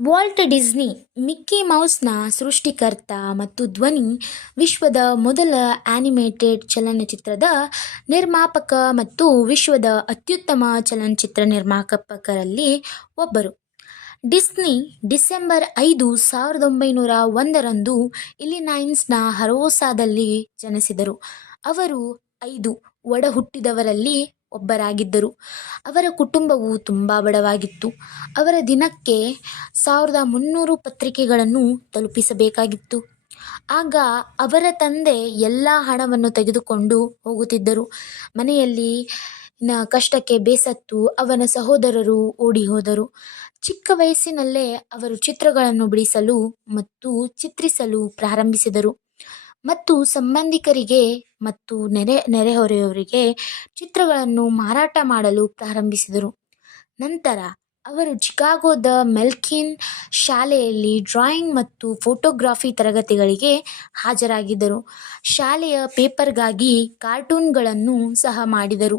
Walt Disney ಮಿಕ್ಕಿ ಮೌಸ್ನ ಸೃಷ್ಟಿಕರ್ತ ಮತ್ತು ಧ್ವನಿ ವಿಶ್ವದ ಮೊದಲ ಆನಿಮೇಟೆಡ್ ಚಲನಚಿತ್ರದ ನಿರ್ಮಾಪಕ ಮತ್ತು ವಿಶ್ವದ ಅತ್ಯುತ್ತಮ ಚಲನಚಿತ್ರ ನಿರ್ಮಾಪಕರಲ್ಲಿ ಒಬ್ಬರು. ಡಿಸ್ನಿ ಡಿಸೆಂಬರ್ ಐದು ಸಾವಿರದ ಒಂಬೈನೂರ ಒಂದರಂದು ಇಲಿನೈನ್ಸ್ನ ಹರೋಸಾದಲ್ಲಿ ಜನಿಸಿದರು. ಅವರು ಐದು ಒಡಹುಟ್ಟಿದವರಲ್ಲಿ ಒಬ್ಬರಾಗಿದ್ದರು. ಅವರ ಕುಟುಂಬವು ತುಂಬ ಬಡವಾಗಿತ್ತು. ಅವರ ದಿನಕ್ಕೆ ಸಾವಿರದ ಮುನ್ನೂರು ಪತ್ರಿಕೆಗಳನ್ನು ತಲುಪಿಸಬೇಕಾಗಿತ್ತು. ಆಗ ಅವರ ತಂದೆ ಎಲ್ಲ ಹಣವನ್ನು ತೆಗೆದುಕೊಂಡು ಹೋಗುತ್ತಿದ್ದರು. ಮನೆಯಲ್ಲಿ ಕಷ್ಟಕ್ಕೆ ಬೇಸತ್ತು ಅವನ ಸಹೋದರರು ಓಡಿ ಹೋದರು. ಚಿಕ್ಕ ವಯಸ್ಸಿನಲ್ಲೇ ಅವರು ಚಿತ್ರಗಳನ್ನು ಬಿಡಿಸಲು ಮತ್ತು ಚಿತ್ರಿಸಲು ಪ್ರಾರಂಭಿಸಿದರು. ಮತ್ತು ಸಂಬಂಧಿಕರಿಗೆ ಮತ್ತು ನೆರೆ, ನೆರೆಹೊರೆಯವರಿಗೆ ಚಿತ್ರಗಳನ್ನು ಮಾರಾಟ ಮಾಡಲು ಪ್ರಾರಂಭಿಸಿದರು. ನಂತರ ಅವರು ಚಿಕಾಗೋದ ಮೆಲ್ಕಿನ್ ಶಾಲೆಯಲ್ಲಿ ಡ್ರಾಯಿಂಗ್ ಮತ್ತು ಫೋಟೋಗ್ರಫಿ ತರಗತಿಗಳಿಗೆ ಹಾಜರಾಗಿದ್ದರು. ಶಾಲೆಯ ಪೇಪರ್ಗಾಗಿ ಕಾರ್ಟೂನ್ಗಳನ್ನು ಸಹ ಮಾಡಿದರು.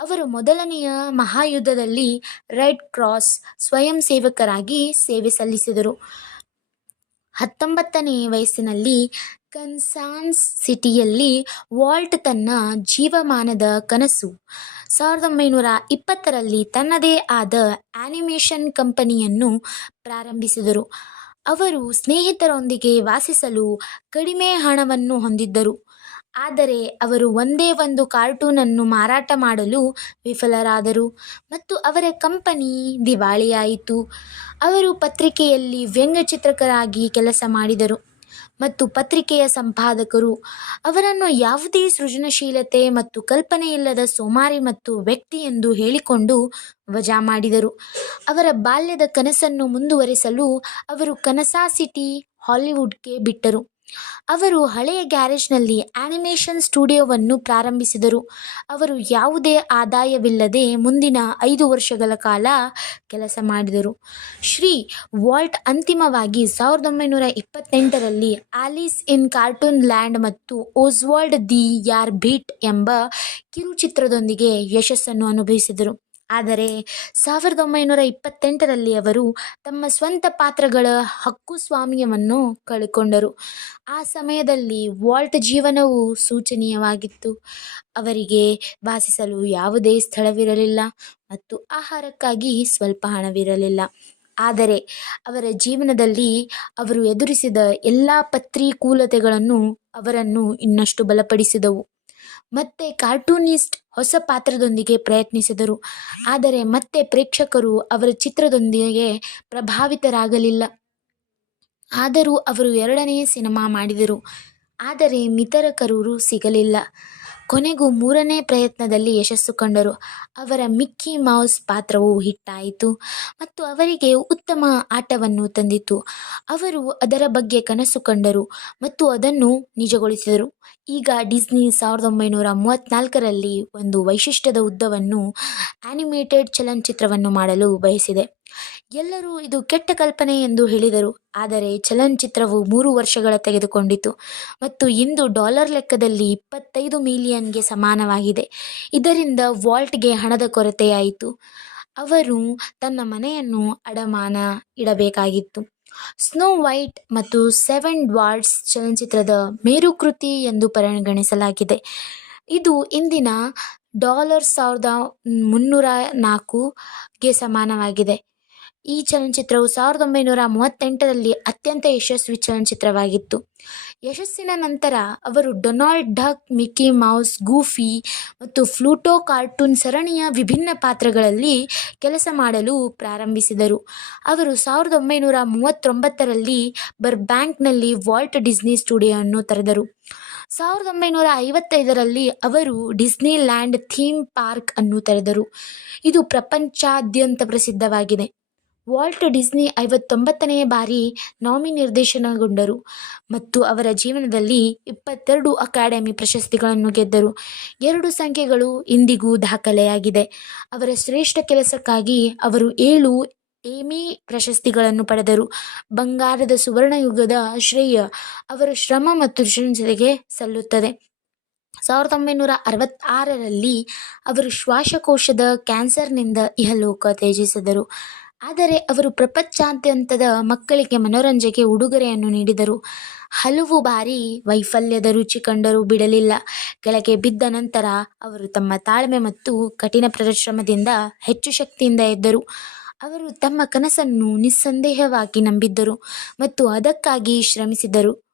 ಅವರು ಮೊದಲನೆಯ ಮಹಾಯುದ್ಧದಲ್ಲಿ ರೆಡ್ ಕ್ರಾಸ್ ಸ್ವಯಂ ಸೇವಕರಾಗಿ ಸೇವೆ ಸಲ್ಲಿಸಿದರು. ಹತ್ತೊಂಬತ್ತನೇ ವಯಸ್ಸಿನಲ್ಲಿ ಕನ್ಸಾನ್ಸ್ ಸಿಟಿಯಲ್ಲಿ ವಾಲ್ಟ್ ತನ್ನ ಜೀವಮಾನದ ಕನಸು. ಸಾವಿರದ ಒಂಬೈನೂರ ಇಪ್ಪತ್ತರಲ್ಲಿ ತನ್ನದೇ ಆದ ಆನಿಮೇಷನ್ ಕಂಪನಿಯನ್ನು ಪ್ರಾರಂಭಿಸಿದರು. ಅವರು ಸ್ನೇಹಿತರೊಂದಿಗೆ ವಾಸಿಸಲು ಕಡಿಮೆ ಹಣವನ್ನು ಹೊಂದಿದ್ದರು. ಆದರೆ ಅವರು ಒಂದೇ ಒಂದು ಕಾರ್ಟೂನನ್ನು ಮಾರಾಟ ಮಾಡಲು ವಿಫಲರಾದರು ಮತ್ತು ಅವರ ಕಂಪನಿ ದಿವಾಳಿಯಾಯಿತು. ಅವರು ಪತ್ರಿಕೆಯಲ್ಲಿ ವ್ಯಂಗ್ಯಚಿತ್ರಕರಾಗಿ ಕೆಲಸ ಮಾಡಿದರು ಮತ್ತು ಪತ್ರಿಕೆಯ ಸಂಪಾದಕರು ಅವರನ್ನು ಯಾವುದೇ ಸೃಜನಶೀಲತೆ ಮತ್ತು ಕಲ್ಪನೆಯಿಲ್ಲದ ಸೋಮಾರಿ ಮತ್ತು ವ್ಯಕ್ತಿ ಎಂದು ಹೇಳಿಕೊಂಡು ವಜಾ ಮಾಡಿದರು. ಅವರ ಬಾಲ್ಯದ ಕನಸನ್ನು ಮುಂದುವರಿಸಲು ಅವರು ಕನಸಾ ಸಿಟಿ ಹಾಲಿವುಡ್ಗೆ ಬಿಟ್ಟರು. ಅವರು ಹಳೆಯ ಗ್ಯಾರೇಜ್ನಲ್ಲಿ ಆನಿಮೇಷನ್ ಸ್ಟುಡಿಯೋವನ್ನು ಪ್ರಾರಂಭಿಸಿದರು. ಅವರು ಯಾವುದೇ ಆದಾಯವಿಲ್ಲದೆ ಮುಂದಿನ ಐದು ವರ್ಷಗಳ ಕಾಲ ಕೆಲಸ ಮಾಡಿದರು. ಶ್ರೀ ವಾಲ್ಟ್ ಅಂತಿಮವಾಗಿ ಸಾವಿರದ ಒಂಬೈನೂರ ಇಪ್ಪತ್ತೆಂಟರಲ್ಲಿ ಆಲಿಸ್ ಇನ್ ಕಾರ್ಟೂನ್ ಲ್ಯಾಂಡ್ ಮತ್ತು ಓಸ್ವಾಲ್ಡ್ ದಿ ಯಾರ್ ಬೀಟ್ ಎಂಬ ಕಿರುಚಿತ್ರದೊಂದಿಗೆ ಯಶಸ್ಸನ್ನು ಅನುಭವಿಸಿದರು. ಆದರೆ ಸಾವಿರದ ಒಂಬೈನೂರ ಇಪ್ಪತ್ತೆಂಟರಲ್ಲಿ ಅವರು ತಮ್ಮ ಸ್ವಂತ ಪಾತ್ರಗಳ ಹಕ್ಕು ಸ್ವಾಮ್ಯವನ್ನು ಕಳೆದುಕೊಂಡರು. ಆ ಸಮಯದಲ್ಲಿ ವಾಲ್ಟ್ ಜೀವನವು ಸೂಚನೀಯವಾಗಿತ್ತು. ಅವರಿಗೆ ವಾಸಿಸಲು ಯಾವುದೇ ಸ್ಥಳವಿರಲಿಲ್ಲ ಮತ್ತು ಆಹಾರಕ್ಕಾಗಿ ಸ್ವಲ್ಪ ಹಣವಿರಲಿಲ್ಲ. ಆದರೆ ಅವರ ಜೀವನದಲ್ಲಿ ಅವರು ಎದುರಿಸಿದ ಎಲ್ಲ ಪತ್ರಿಕೂಲತೆಗಳನ್ನು ಅವರನ್ನು ಇನ್ನಷ್ಟು ಬಲಪಡಿಸಿದವು. ಮತ್ತೆ ಕಾರ್ಟೂನಿಸ್ಟ್ ಹೊಸ ಪಾತ್ರದೊಂದಿಗೆ ಪ್ರಯತ್ನಿಸಿದರು. ಆದರೆ ಮತ್ತೆ ಪ್ರೇಕ್ಷಕರು ಅವರ ಚಿತ್ರದೊಂದಿಗೆ ಪ್ರಭಾವಿತರಾಗಲಿಲ್ಲ. ಆದರೂ ಅವರು ಎರಡನೆಯ ಸಿನಿಮಾ ಮಾಡಿದರು. ಆದರೆ ವಿತರಕರು ಸಿಗಲಿಲ್ಲ. ಕೊನೆಗೂ ಮೂರನೇ ಪ್ರಯತ್ನದಲ್ಲಿ ಯಶಸ್ಸು ಕಂಡರು. ಅವರ ಮಿಕ್ಕಿ ಮೌಸ್ ಪಾತ್ರವು ಹಿಟ್ಟಾಯಿತು ಮತ್ತು ಅವರಿಗೆ ಉತ್ತಮ ಆಟವನ್ನು ತಂದಿತು. ಅವರು ಅದರ ಬಗ್ಗೆ ಕನಸು ಕಂಡರು ಮತ್ತು ಅದನ್ನು ನಿಜಗೊಳಿಸಿದರು. ಈಗ ಡಿಸ್ನಿ ಸಾವಿರದ ಒಂಬೈನೂರ ಮೂವತ್ತ್ನಾಲ್ಕರಲ್ಲಿ ಒಂದು ವೈಶಿಷ್ಟ್ಯದ ಉದ್ದವನ್ನು ಆನಿಮೇಟೆಡ್ ಚಲನಚಿತ್ರವನ್ನು ಮಾಡಲು ಬಯಸಿದೆ. ಎಲ್ಲರೂ ಇದು ಕೆಟ್ಟ ಕಲ್ಪನೆ ಎಂದು ಹೇಳಿದರು. ಆದರೆ ಚಲನಚಿತ್ರವು ಮೂರು ವರ್ಷಗಳ ತೆಗೆದುಕೊಂಡಿತು ಮತ್ತು ಇಂದು ಡಾಲರ್ ಲೆಕ್ಕದಲ್ಲಿ ಇಪ್ಪತ್ತೈದು ಮಿಲಿಯನ್ಗೆ ಸಮಾನವಾಗಿದೆ. ಇದರಿಂದ ವಾಲ್ಟ್ಗೆ ಹಣದ ಕೊರತೆಯಾಯಿತು ಅವರು ತನ್ನ ಮನೆಯನ್ನು ಅಡಮಾನ ಇಡಬೇಕಾಗಿತ್ತು. ಸ್ನೋ ವೈಟ್ ಮತ್ತು ಸೆವೆನ್ ವಾರ್ಡ್ಸ್ ಚಲನಚಿತ್ರದ ಮೇರುಕೃತಿ ಎಂದು ಪರಿಗಣಿಸಲಾಗಿದೆ. ಇದು ಇಂದಿನ ಡಾಲರ್ ಸಾವಿರದ ಮುನ್ನೂರ ನಾಲ್ಕುಗೆ ಸಮಾನವಾಗಿದೆ. ಈ ಚಲನಚಿತ್ರವು ಸಾವಿರದ ಒಂಬೈನೂರ ಮೂವತ್ತೆಂಟರಲ್ಲಿ ಅತ್ಯಂತ ಯಶಸ್ವಿ ಚಲನಚಿತ್ರವಾಗಿತ್ತು. ಯಶಸ್ಸಿನ ನಂತರ ಅವರು Donald Duck, Mickey Mouse, Goofy ಮತ್ತು ಫ್ಲೂಟೋ ಕಾರ್ಟೂನ್ ಸರಣಿಯ ವಿಭಿನ್ನ ಪಾತ್ರಗಳಲ್ಲಿ ಕೆಲಸ ಮಾಡಲು ಪ್ರಾರಂಭಿಸಿದರು. ಅವರು ಸಾವಿರದ ಒಂಬೈನೂರ ಮೂವತ್ತೊಂಬತ್ತರಲ್ಲಿ ಬರ್ಬ್ಯಾಂಕ್ನಲ್ಲಿ ವಾಲ್ಟ್ ಡಿಸ್ನಿ ಸ್ಟುಡಿಯೋವನ್ನು ತೆರೆದರು. ಸಾವಿರದ ಒಂಬೈನೂರ ಐವತ್ತೈದರಲ್ಲಿ ಅವರು ಡಿಸ್ನಿಲ್ಯಾಂಡ್ ಥೀಮ್ ಪಾರ್ಕ್ ಅನ್ನು ತೆರೆದರು. ಇದು ಪ್ರಪಂಚಾದ್ಯಂತ ಪ್ರಸಿದ್ಧವಾಗಿದೆ. ವಾಲ್ಟ್ ಡಿಸ್ನಿ ಐವತ್ತೊಂಬತ್ತನೆಯ ಬಾರಿ ನಾಮಿ ನಿರ್ದೇಶನಗೊಂಡರು ಮತ್ತು ಅವರ ಜೀವನದಲ್ಲಿ ಇಪ್ಪತ್ತೆರಡು ಅಕಾಡೆಮಿ ಪ್ರಶಸ್ತಿಗಳನ್ನು ಗೆದ್ದರು. ಎರಡು ಸಂಖ್ಯೆಗಳು ಇಂದಿಗೂ ದಾಖಲೆಯಾಗಿದೆ. ಅವರ ಶ್ರೇಷ್ಠ ಕೆಲಸಕ್ಕಾಗಿ ಅವರು ಏಳು ಏಮಿ ಪ್ರಶಸ್ತಿಗಳನ್ನು ಪಡೆದರು. ಬಂಗಾರದ ಸುವರ್ಣಯುಗದ ಶ್ರೇಯ ಅವರ ಶ್ರಮ ಮತ್ತು ಸೃಜನಶೀಲತೆಗೆ ಸಲ್ಲುತ್ತದೆ. ಸಾವಿರದ ಒಂಬೈನೂರ ಅರವತ್ತಾರರಲ್ಲಿ ಅವರು ಶ್ವಾಸಕೋಶದ ಕ್ಯಾನ್ಸರ್ನಿಂದ ಇಹಲೋಕ ತ್ಯಜಿಸಿದರು. ಆದರೆ ಅವರು ಪ್ರಪಂಚಾದ್ಯಂತದ ಮಕ್ಕಳಿಗೆ ಮನೋರಂಜನೆಗೆ ಉಡುಗೊರೆಯನ್ನು ನೀಡಿದರು. ಹಲವು ಬಾರಿ ವೈಫಲ್ಯದ ರುಚಿ ಕಂಡರೂ ಬಿಡಲಿಲ್ಲ. ಕೆಳಗೆ ಬಿದ್ದ ನಂತರ ಅವರು ತಮ್ಮ ತಾಳ್ಮೆ ಮತ್ತು ಕಠಿಣ ಪರಿಶ್ರಮದಿಂದ ಹೆಚ್ಚು ಶಕ್ತಿಯಿಂದ ಎದ್ದರು. ಅವರು ತಮ್ಮ ಕನಸನ್ನು ನಿಸ್ಸಂದೇಹವಾಗಿ ನಂಬಿದ್ದರು ಮತ್ತು ಅದಕ್ಕಾಗಿ ಶ್ರಮಿಸಿದರು.